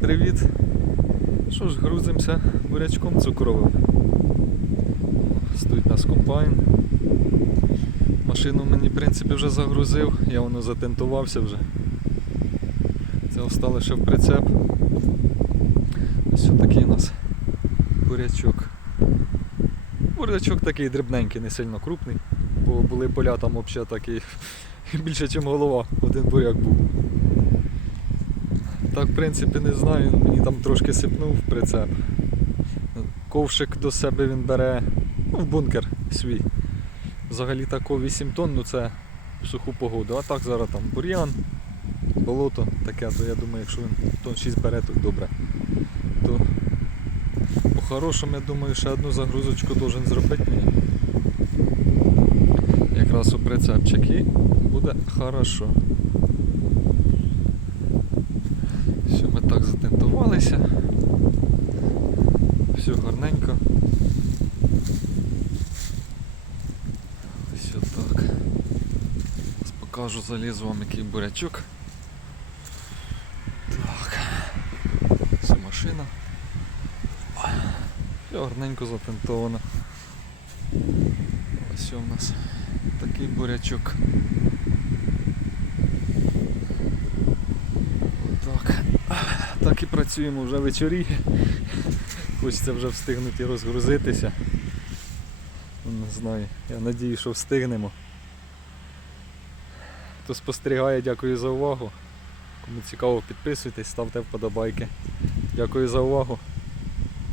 привіт! Що ж, грузимося бурячком цукровим. Стоїть нас комбайн. Машину мені, в принципі, вже загрузив, я воно затентувався вже. Це осталось ще в прицеп. Ось такий у нас бурячок. Бурячок такий дрібненький, не сильно крупний, бо були поля там взагалі такі більше, ніж голова, один буряк був. Так, в принципі, не знаю, він мені там трошки сипнув прицеп. Ковшик до себе він бере ну, в бункер свій. Взагалі тако 8 тонн, ну це в суху погоду. А так зараз там бур'ян, болото таке, то я думаю, якщо він тонн 6 бере, то добре. То по-хорошому, я думаю, ще одну загрузочку должен зробити мені. Якраз у прицепчик і буде хорошо. Все, ми так затентувалися. Все гарненько. Ось так. Зараз покажу, залізу вам який бурячок. Так. Це машина. Все гарненько затентовано. Ось у нас такий бурячок. Так. І працюємо вже вечорі. Хочеться вже встигнути розгрузитися. Не знаю. Я надію, що встигнемо. Хто спостерігає, дякую за увагу. Кому цікаво, підписуйтесь, ставте вподобайки. Дякую за увагу.